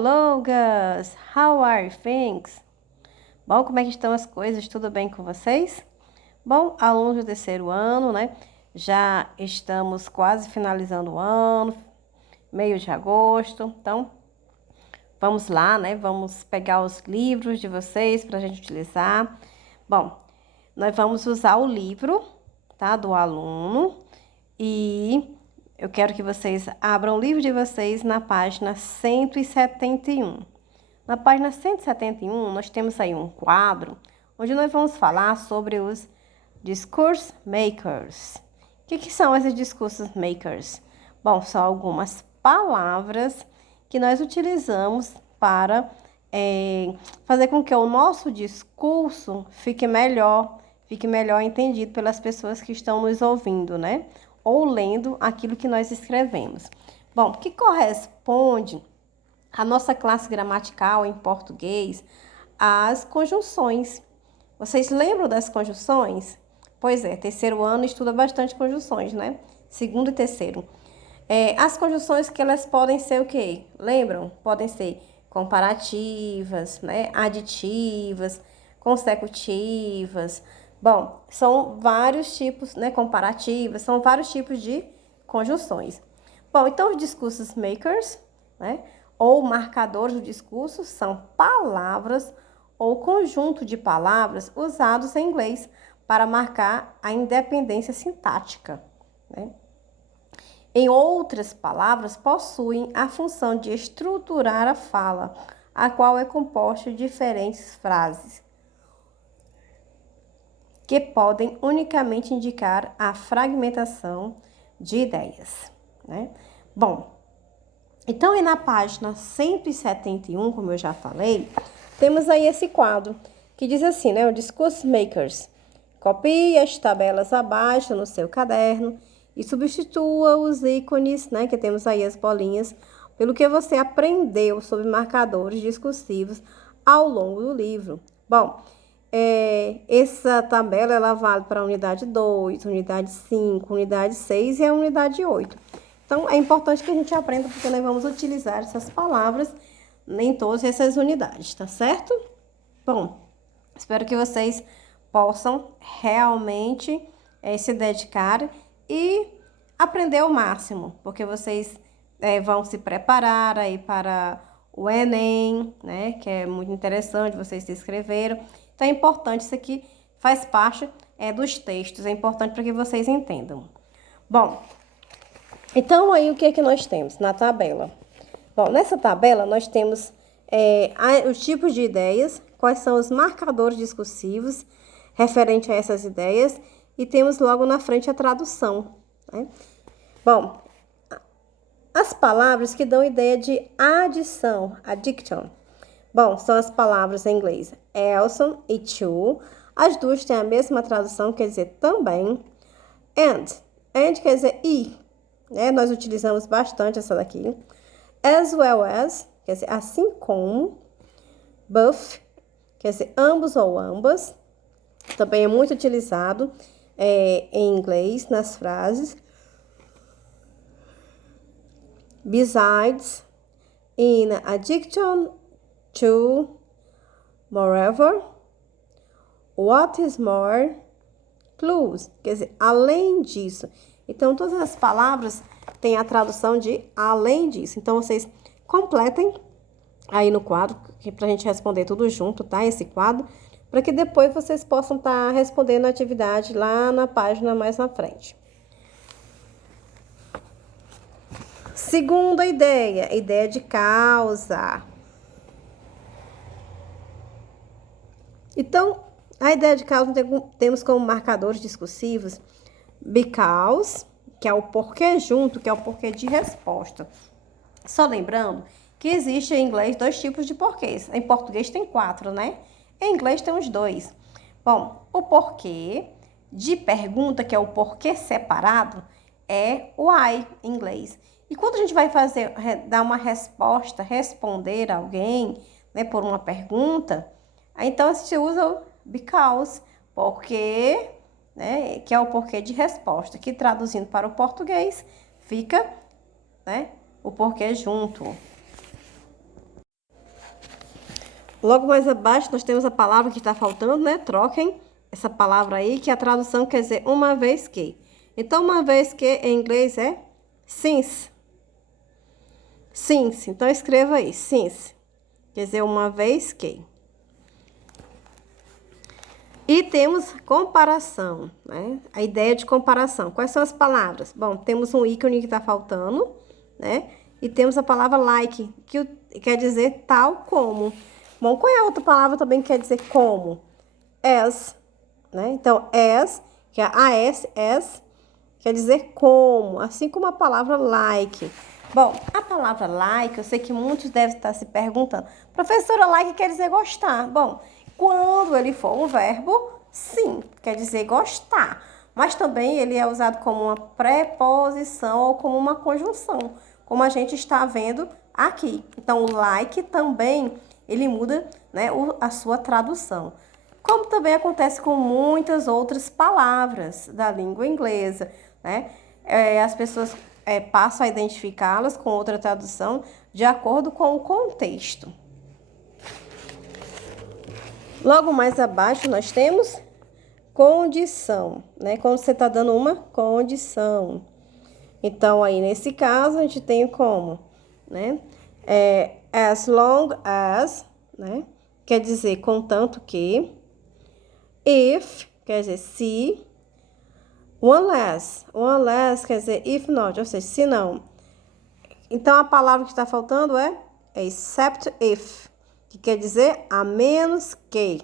Hello, Gus! How are things? Bom, como é que estão as coisas? Tudo bem com vocês? Bom, alunos do terceiro ano, né? Já estamos quase finalizando o ano, meio de agosto. Então, vamos lá, né? Vamos pegar os livros de vocês para a gente utilizar. Bom, nós vamos usar o livro, tá? Do aluno. E eu quero que vocês abram o livro de vocês na página 171. Na página 171, nós temos aí um quadro onde nós vamos falar sobre os discourse makers. O que são esses discourse makers? Bom, são algumas palavras que nós utilizamos para fazer com que o nosso discurso fique melhor entendido pelas pessoas que estão nos ouvindo, né? Ou lendo aquilo que nós escrevemos. Bom, que corresponde à nossa classe gramatical em português às conjunções. Vocês lembram das conjunções? Pois é, terceiro ano estuda bastante conjunções, né? Segundo e terceiro. As conjunções que elas podem ser o quê? Lembram? Podem ser comparativas, né? Aditivas, consecutivas. Bom, são vários tipos, né? Comparativas, são vários tipos de conjunções. Bom, então os discursos makers, né? Ou marcadores do discurso são palavras ou conjunto de palavras usados em inglês para marcar a independência sintática, né? Em outras palavras, possuem a função de estruturar a fala, a qual é composta de diferentes frases, que podem unicamente indicar a fragmentação de ideias, né? Bom, então aí na página 171, como eu já falei, temos aí esse quadro que diz assim, né? O Discourse Makers. Copie as tabelas abaixo no seu caderno e substitua os ícones, né? Que temos aí as bolinhas, pelo que você aprendeu sobre marcadores discursivos ao longo do livro. Bom, essa tabela ela vale para a unidade 2, unidade 5, unidade 6 e a unidade 8. Então, é importante que a gente aprenda, porque nós vamos utilizar essas palavras em todas essas unidades, tá certo? Bom, espero que vocês possam realmente se dedicar e aprender o máximo, porque vocês vão se preparar aí para o Enem, né? Que é muito interessante, vocês se inscreveram. Então, é importante, isso aqui faz parte dos textos, é importante para que vocês entendam. Bom, então aí o que é que nós temos na tabela? Bom, nessa tabela nós temos os tipos de ideias, quais são os marcadores discursivos referente a essas ideias e temos logo na frente a tradução, né? Bom, as palavras que dão ideia de adição, addiction. Bom, são as palavras em inglês also e to. As duas têm a mesma tradução, quer dizer também. And quer dizer e, né? Nós utilizamos bastante essa daqui. As well as, quer dizer assim como. Both, quer dizer ambos ou ambas. Também é muito utilizado em inglês nas frases. Besides, in addition to, moreover, what is more, plus, quer dizer, além disso. Então, todas as palavras têm a tradução de além disso. Então, vocês completem aí no quadro, para a gente responder tudo junto, tá? Esse quadro, para que depois vocês possam estar respondendo a atividade lá na página mais na frente. Segunda ideia, ideia de causa. Então, a ideia de causa temos como marcadores discursivos because, que é o porquê junto, que é o porquê de resposta. Só lembrando que existe em inglês 2 tipos de porquês. Em português tem 4, né? Em inglês tem os 2. Bom, o porquê de pergunta, que é o porquê separado, é why em inglês. E quando a gente vai dar uma resposta, responder alguém, né, por uma pergunta, então a gente usa o because, porque, né, que é o porquê de resposta, que traduzindo para o português fica, né, o porquê junto. Logo mais abaixo, nós temos a palavra que está faltando, né? Troquem essa palavra aí, que a tradução quer dizer uma vez que. Então, uma vez que em inglês é since. Since. Então, escreva aí, since. Quer dizer, uma vez que. E temos comparação, né? A ideia de comparação. Quais são as palavras? Bom, temos um ícone que está faltando, né? E temos a palavra like, que quer dizer tal como. Bom, qual é a outra palavra também que quer dizer como? As, né? Então, as, que é as, quer dizer como, assim como a palavra like. Bom, a palavra like, eu sei que muitos devem estar se perguntando, professora, like quer dizer gostar. Bom, quando ele for um verbo, sim, quer dizer gostar. Mas também ele é usado como uma preposição ou como uma conjunção, como a gente está vendo aqui. Então, o like também, ele muda, né, a sua tradução. Como também acontece com muitas outras palavras da língua inglesa, né? As pessoas passam a identificá-las com outra tradução de acordo com o contexto. Logo mais abaixo nós temos condição, né? Quando você está dando uma condição. Então, aí nesse caso, a gente tem como, né? As long as, né? Quer dizer, contanto que. If, quer dizer, se. Unless quer dizer if not, ou seja, se não. Então, a palavra que está faltando é except if, que quer dizer a menos que.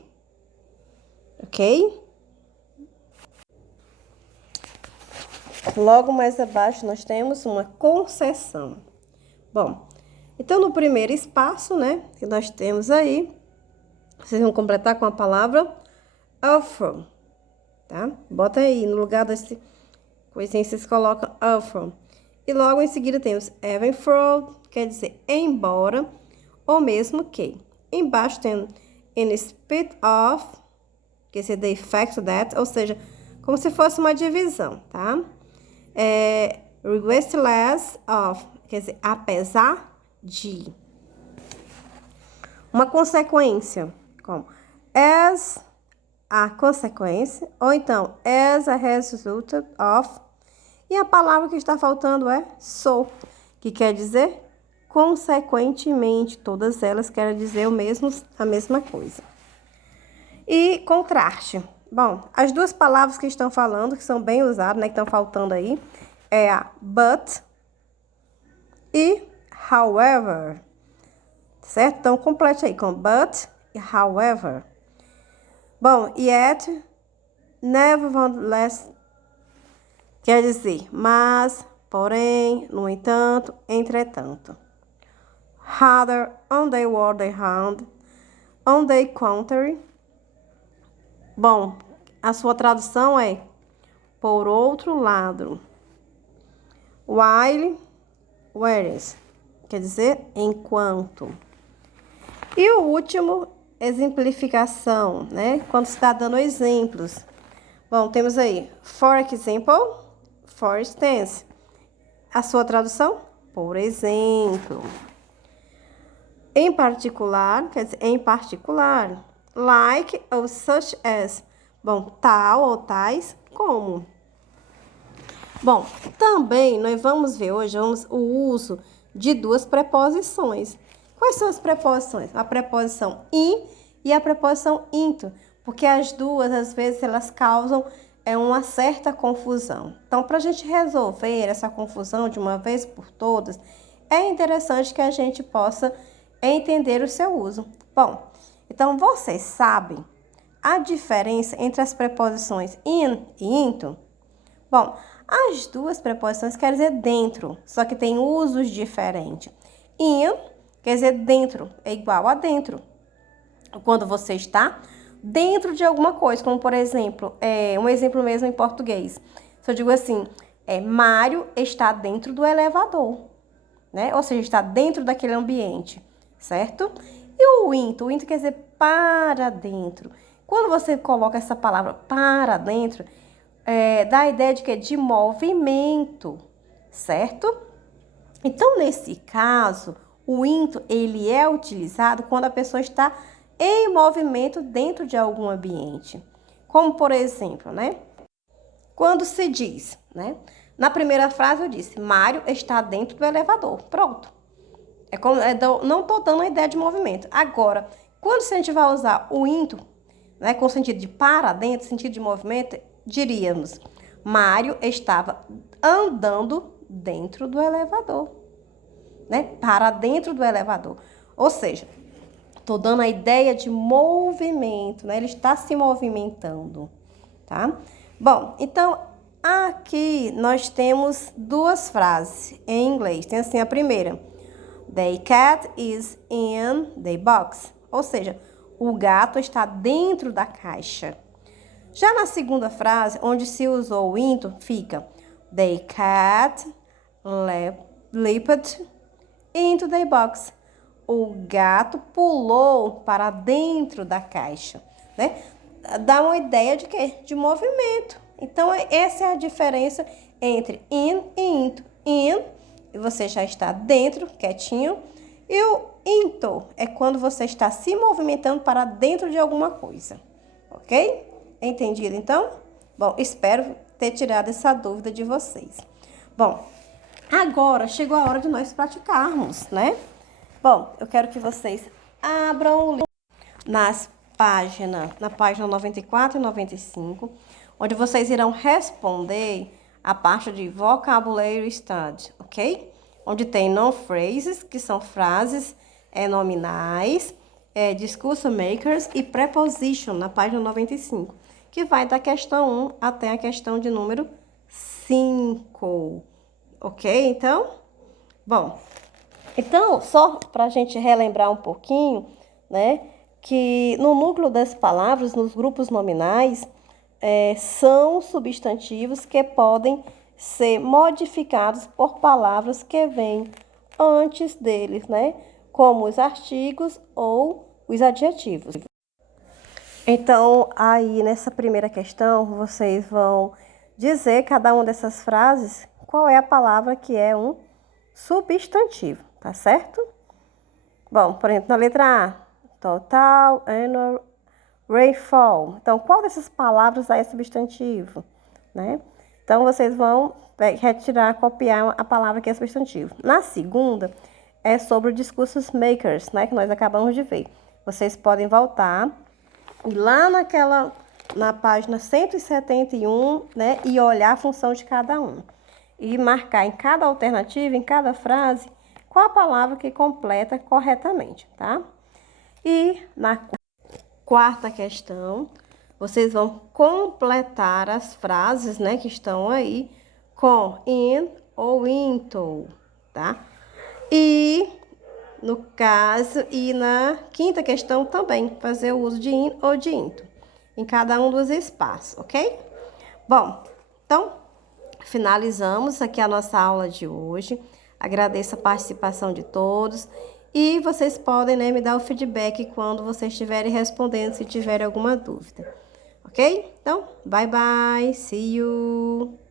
Ok? Logo mais abaixo, nós temos uma concessão. Bom, então, no primeiro espaço, né, que nós temos aí, vocês vão completar com a palavra offer, tá? Bota aí, no lugar desse coisinha, vocês colocam offer. E logo em seguida temos even though, quer dizer embora, ou mesmo que. Embaixo tem in spite of, quer dizer the effect that, ou seja, como se fosse uma divisão, tá? Regardless of, quer dizer, apesar de. Uma consequência, como as a consequência, ou então as a result of. E a palavra que está faltando é so, que quer dizer consequentemente. Todas elas querem dizer a mesma coisa. E contraste. Bom, as duas palavras que estão falando, que são bem usadas, né, que estão faltando aí, é a but e however. Certo? Então, complete aí com but e however. Bom, yet, nevertheless, quer dizer, mas, porém, no entanto, entretanto. Rather, on the other hand, on the contrary. Bom, a sua tradução é por outro lado. While, whereas, quer dizer, enquanto. E o último, exemplificação, né? Quando você está dando exemplos. Bom, temos aí, for example, for instance. A sua tradução? Por exemplo. Em particular, quer dizer, em particular. Like ou such as. Bom, tal ou tais como. Bom, também nós vamos ver hoje o uso de duas preposições. Quais são as preposições? A preposição in e a preposição into, porque as duas, às vezes, elas causam uma certa confusão. Então, para a gente resolver essa confusão de uma vez por todas, é interessante que a gente possa entender o seu uso. Bom, então, vocês sabem a diferença entre as preposições in e into? Bom, as duas preposições querem dizer dentro, só que tem usos diferentes. In quer dizer dentro, é igual a dentro. Quando você está dentro de alguma coisa, como por exemplo, um exemplo mesmo em português. Se eu digo assim, Mário está dentro do elevador, né? Ou seja, está dentro daquele ambiente, certo? E o into quer dizer para dentro. Quando você coloca essa palavra para dentro, dá a ideia de que é de movimento, certo? Então, nesse caso, o into, ele é utilizado quando a pessoa está em movimento dentro de algum ambiente. Como, por exemplo, né? Quando se diz, né? Na primeira frase eu disse, Mário está dentro do elevador. Pronto. Não estou dando a ideia de movimento. Agora, quando a gente vai usar o into, né, com o sentido de para dentro, sentido de movimento, diríamos, Mário estava andando dentro do elevador. Né? Para dentro do elevador. Ou seja, estou dando a ideia de movimento, né? Ele está se movimentando, tá? Bom, então aqui nós temos duas frases em inglês. Tem assim a primeira: The cat is in the box. Ou seja, o gato está dentro da caixa. Já na segunda frase, onde se usou o into, fica The cat leaped into the box. O gato pulou para dentro da caixa, né? Dá uma ideia de quê? De movimento. Então, essa é a diferença entre in e into. In, você já está dentro, quietinho. E o into é quando você está se movimentando para dentro de alguma coisa. Ok? Entendido, então? Bom, espero ter tirado essa dúvida de vocês. Bom, agora chegou a hora de nós praticarmos, né? Bom, eu quero que vocês abram o livro na página 94 e 95, onde vocês irão responder a parte de vocabulary study, ok? Onde tem noun phrases, que são frases nominais, discurso makers e preposition, na página 95, que vai da questão 1 até a questão de número 5, ok? Então, só para a gente relembrar um pouquinho, né, que no núcleo das palavras, nos grupos nominais, são substantivos que podem ser modificados por palavras que vêm antes deles, né, como os artigos ou os adjetivos. Então, aí nessa primeira questão, vocês vão dizer cada uma dessas frases qual é a palavra que é um substantivo, tá certo? Bom, por exemplo, na letra A, total, annual, rainfall. Então, qual dessas palavras é substantivo, né? Então, vocês vão retirar, copiar a palavra que é substantivo. Na segunda, é sobre discursos makers, né? Que nós acabamos de ver. Vocês podem voltar lá na página 171, né? E olhar a função de cada um. E marcar em cada alternativa, em cada frase, qual a palavra que completa corretamente, tá? E na quarta questão, vocês vão completar as frases, né, que estão aí com in ou into, tá? E no caso, e na quinta questão também, fazer o uso de in ou de into em cada um dos espaços, ok? Bom, então finalizamos aqui a nossa aula de hoje. Agradeço a participação de todos e vocês podem, né, me dar o feedback quando vocês estiverem respondendo, se tiverem alguma dúvida. Ok? Então, bye bye, see you!